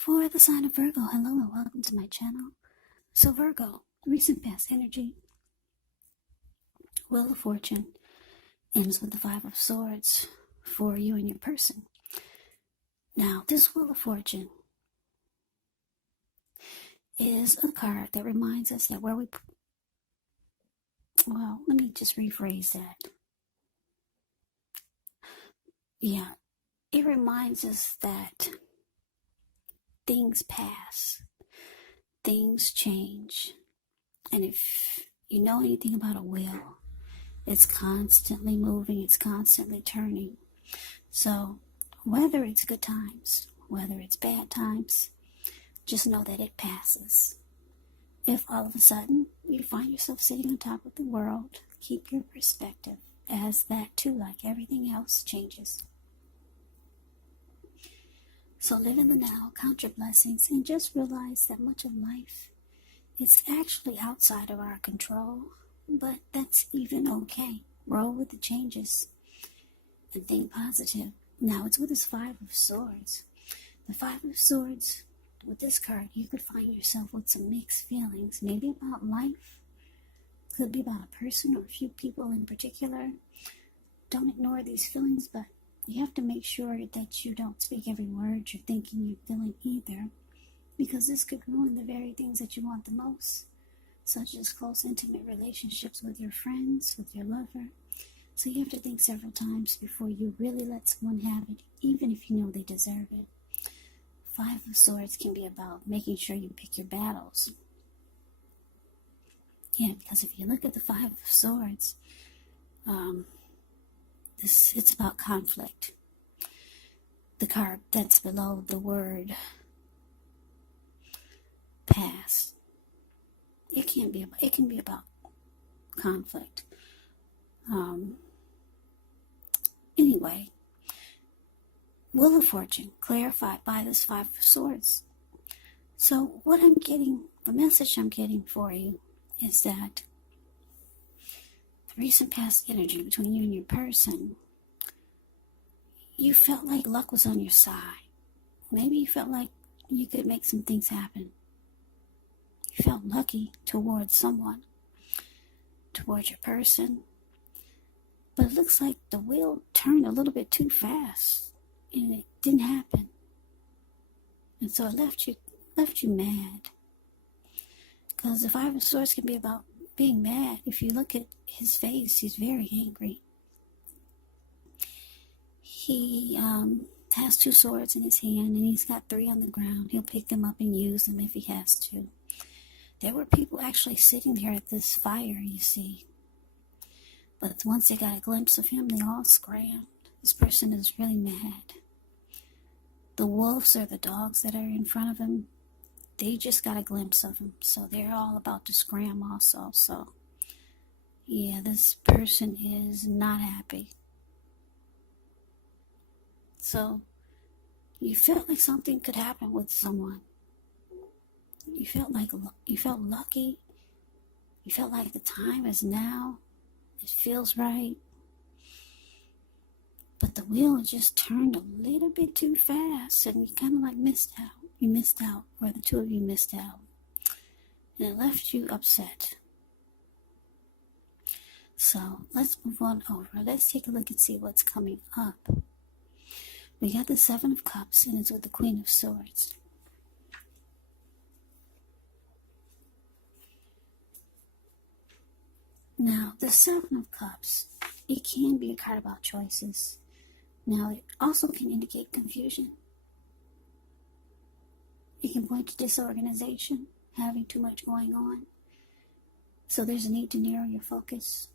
For the sign of Virgo, hello and welcome to my channel. So Virgo, recent past energy, Wheel of Fortune, ends with the Five of Swords for you and your person. Now, this Wheel of Fortune is a card that reminds us that let me just rephrase that. Yeah, it reminds us that things pass, things change, and if you know anything about a wheel, it's constantly moving, it's constantly turning. So whether it's good times, whether it's bad times, just know that it passes. If all of a sudden you find yourself sitting on top of the world, keep your perspective, as that too, like everything else, changes. So live in the now, count your blessings, and just realize that much of life is actually outside of our control, but that's even okay. Roll with the changes and think positive. Now it's with this Five of Swords. The Five of Swords, with this card, you could find yourself with some mixed feelings, maybe about life, could be about a person or a few people in particular. Don't ignore these feelings, but you have to make sure that you don't speak every word you're thinking, you're feeling either, because this could ruin the very things that you want the most, such as close, intimate relationships with your friends, with your lover. So you have to think several times before you really let someone have it, even if you know they deserve it. Five of Swords can be about making sure you pick your battles. Yeah, because if you look at the Five of Swords, it's about conflict. The card that's below the word past. It can be about conflict. Anyway, Wheel of Fortune clarified by this Five of Swords. So the message I'm getting for you is that the recent past energy between you and your person, you felt like luck was on your side. Maybe you felt like you could make some things happen. You felt lucky towards someone, towards your person. But it looks like the wheel turned a little bit too fast, and it didn't happen. And so it left you mad. Because the Five of Swords can be about being mad. If you look at his face, he's very angry. He has two swords in his hand, and he's got three on the ground. He'll pick them up and use them if he has to. There were people actually sitting there at this fire, you see. But once they got a glimpse of him, they all scrambled. This person is really mad. The wolves or the dogs that are in front of him, they just got a glimpse of him. So they're all about to scram also. So, yeah, this person is not happy. So, you felt like something could happen with someone. You felt lucky. You felt like the time is now. It feels right. But the wheel just turned a little bit too fast, and you kind of like missed out. You missed out, or the two of you missed out. And it left you upset. So let's move on over. Let's take a look and see what's coming up. We got the Seven of Cups, and it's with the Queen of Swords. Now, the Seven of Cups, it can be a card about choices. Now, it also can indicate confusion. It can point to disorganization, having too much going on. So there's a need to narrow your focus.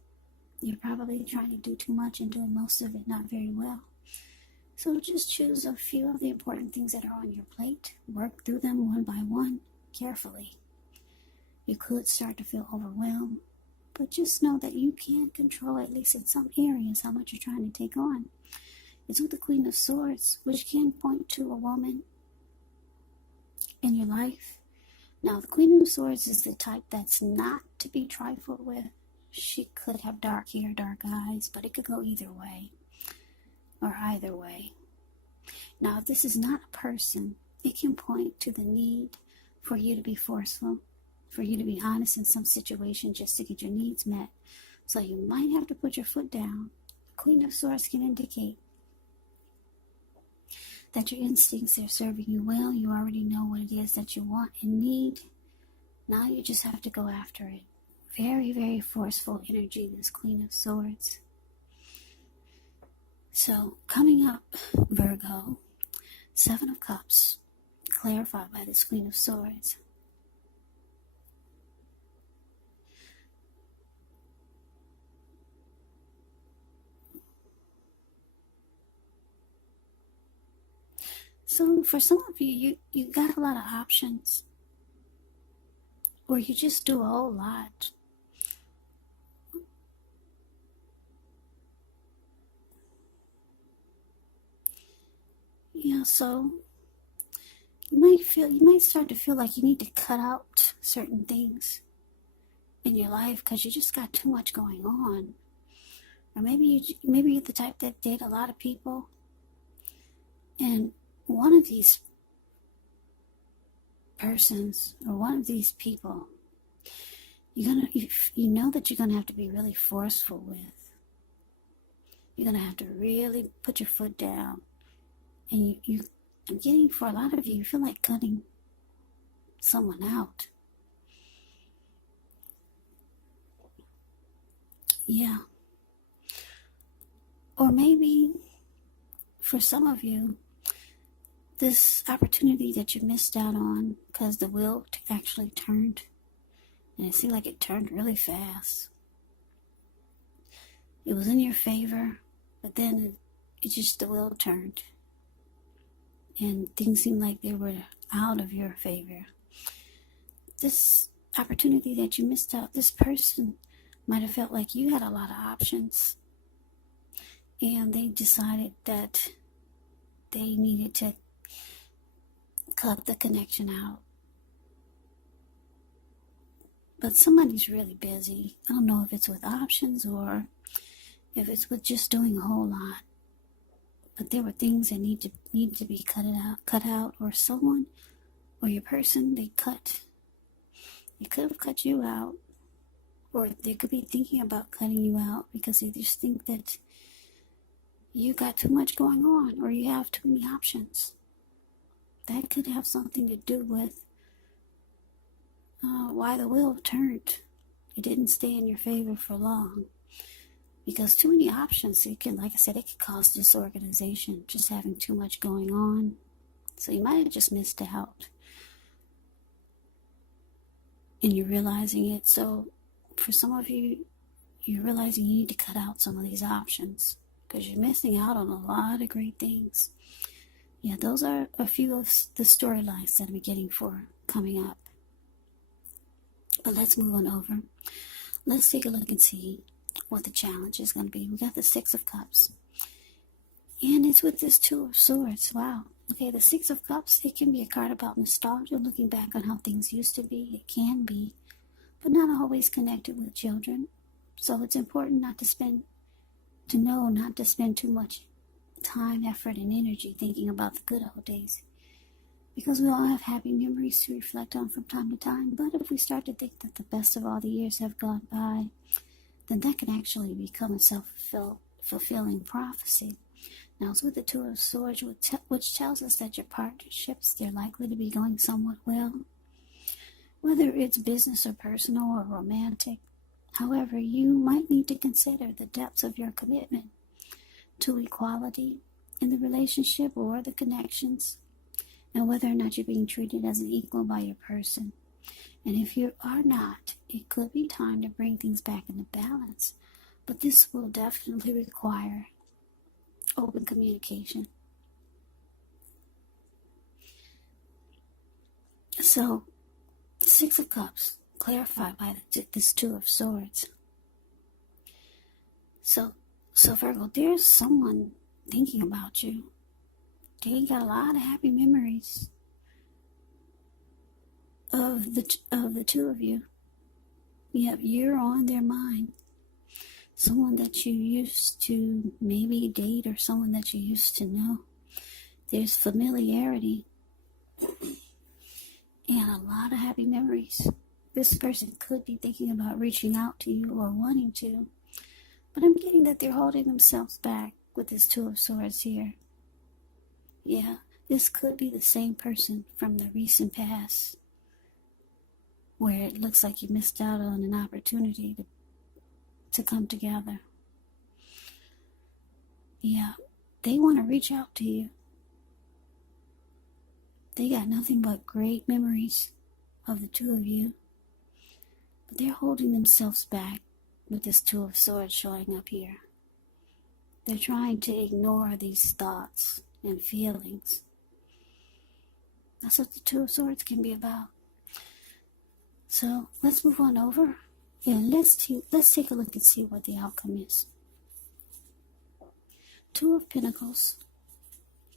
You're probably trying to do too much and doing most of it not very well. So just choose a few of the important things that are on your plate. Work through them one by one, carefully. You could start to feel overwhelmed, but just know that you can control, at least in some areas, how much you're trying to take on. It's with the Queen of Swords, which can point to a woman in your life. Now, the Queen of Swords is the type that's not to be trifled with. She could have dark hair, dark eyes, but it could go either way, or either way. Now, if this is not a person, it can point to the need for you to be forceful, for you to be honest in some situation just to get your needs met. So you might have to put your foot down. The Queen of Swords can indicate that your instincts are serving you well. You already know what it is that you want and need. Now you just have to go after it. Very, very forceful energy, this Queen of Swords. So, coming up, Virgo, Seven of Cups, clarified by this Queen of Swords. So, for some of you, you got a lot of options. Or you just do a whole lot. Yeah, so you might start to feel like you need to cut out certain things in your life because you just got too much going on. Or maybe you're the type that date a lot of people, and one of these persons or one of these people, you know that you're gonna have to be really forceful with. You're gonna have to really put your foot down, and I'm getting, for a lot of you feel like cutting someone out. Yeah. Or maybe for some of you, this opportunity that you missed out on because the wheel actually turned, and it seemed like it turned really fast. It was in your favor, but then the wheel turned, and things seemed like they were out of your favor. This opportunity that you missed out, this person might have felt like you had a lot of options, and they decided that they needed to cut the connection out. But somebody's really busy. I don't know if it's with options or if it's with just doing a whole lot. But there were things that need to be cut out, or someone or your person, they could have cut you out, or they could be thinking about cutting you out because they just think that you got too much going on, or you have too many options. That could have something to do with why the wheel turned. It didn't stay in your favor for long. Because too many options, it can, like I said, it could cause disorganization, just having too much going on. So you might have just missed out. And you're realizing it. So for some of you, you're realizing you need to cut out some of these options because you're missing out on a lot of great things. Yeah, those are a few of the storylines that I'm getting for coming up. But let's move on over. Let's take a look and see what the challenge is going to be. We got the Six of Cups. And it's with this Two of Swords. Wow. Okay, the Six of Cups, it can be a card about nostalgia, looking back on how things used to be. It can be, but not always connected with children. So it's important not to spend too much time, effort, and energy thinking about the good old days. Because we all have happy memories to reflect on from time to time. But if we start to think that the best of all the years have gone by, then that can actually become a self-fulfilling prophecy. Now, it's with the Two of Swords, which tells us that your partnerships, they're likely to be going somewhat well, whether it's business or personal or romantic. However, you might need to consider the depths of your commitment to equality in the relationship or the connections, and whether or not you're being treated as an equal by your person. And if you are not, it could be time to bring things back into balance. But this will definitely require open communication. So, Six of Cups, clarified by this Two of Swords. So Virgo, there's someone thinking about you. They got a lot of happy memories of the two of you. Yep, you're on their mind. Someone that you used to maybe date, or someone that you used to know. There's familiarity. And a lot of happy memories. This person could be thinking about reaching out to you or wanting to, but I'm getting that they're holding themselves back with this Two of Swords here. Yeah, this could be the same person from the recent past, where it looks like you missed out on an opportunity to come together. Yeah, they want to reach out to you. They got nothing but great memories of the two of you, but they're holding themselves back with this Two of Swords showing up here. They're trying to ignore these thoughts and feelings. That's what the Two of Swords can be about. So let's move on over and let's take a look and see what the outcome is. Two of Pentacles,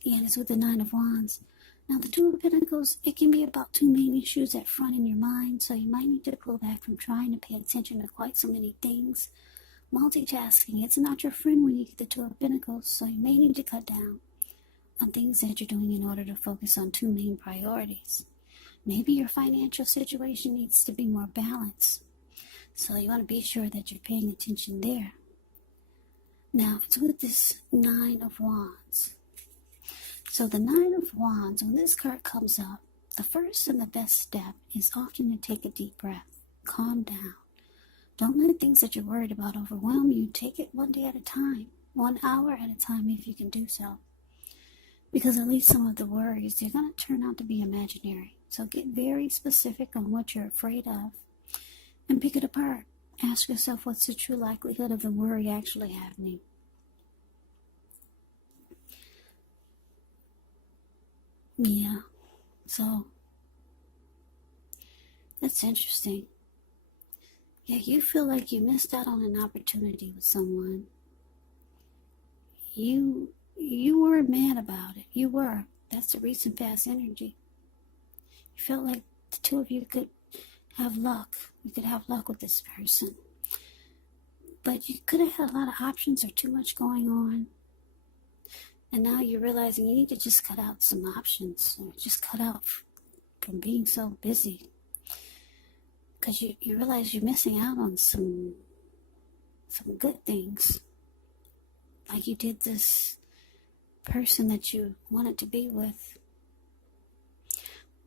and it's with the Nine of Wands. Now the Two of Pentacles, it can be about two main issues at front in your mind, so you might need to pull back from trying to pay attention to quite so many things. Multitasking, it's not your friend when you get the Two of Pentacles, so you may need to cut down on things that you're doing in order to focus on two main priorities. Maybe your financial situation needs to be more balanced, so you want to be sure that you're paying attention there. Now, it's with this Nine of Wands. So the Nine of Wands, when this card comes up, the first and the best step is often to take a deep breath. Calm down. Don't let things that you're worried about overwhelm you. Take it one day at a time, 1 hour at a time if you can do so. Because at least some of the worries, they're going to turn out to be imaginary. So get very specific on what you're afraid of and pick it apart. Ask yourself, what's the true likelihood of the worry actually happening? Yeah, so that's interesting. Yeah, you feel like you missed out on an opportunity with someone. You were mad about it. You were. That's the recent past energy. You felt like the two of you could have luck. You could have luck with this person. But you could have had a lot of options or too much going on. And now you're realizing you need to just cut out some options. Or just cut out from being so busy. Because you realize you're missing out on some good things. Like you did this person that you wanted to be with.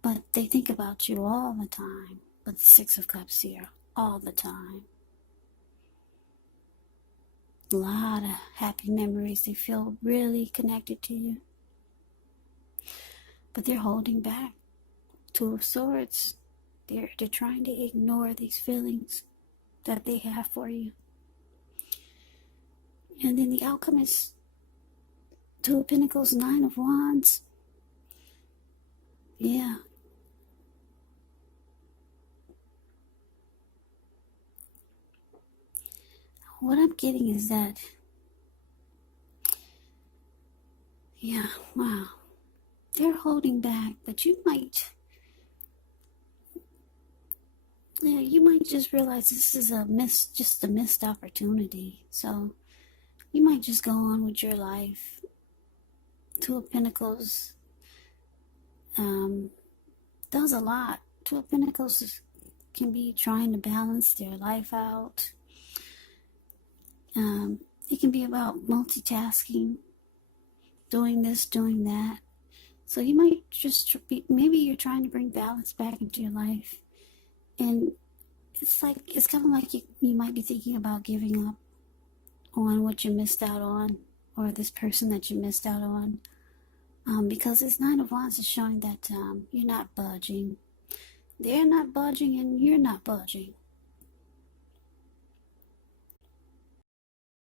But they think about you all the time. With the Six of Cups here, all the time. A lot of happy memories. They feel really connected to you. But they're holding back. Two of Swords. They're trying to ignore these feelings that they have for you. And then the outcome is Two of Pentacles, Nine of Wands. Yeah. What I'm getting is that, yeah, wow, they're holding back, but you might just realize this is just a missed opportunity. So you might just go on with your life. Two of Pentacles does a lot. Two of Pentacles can be trying to balance their life out. It can be about multitasking, doing this, doing that. So you might just maybe you're trying to bring balance back into your life. And it's kind of like you might be thinking about giving up on what you missed out on, or this person that you missed out on. Because this Nine of Wands is showing that you're not budging. They're not budging and you're not budging.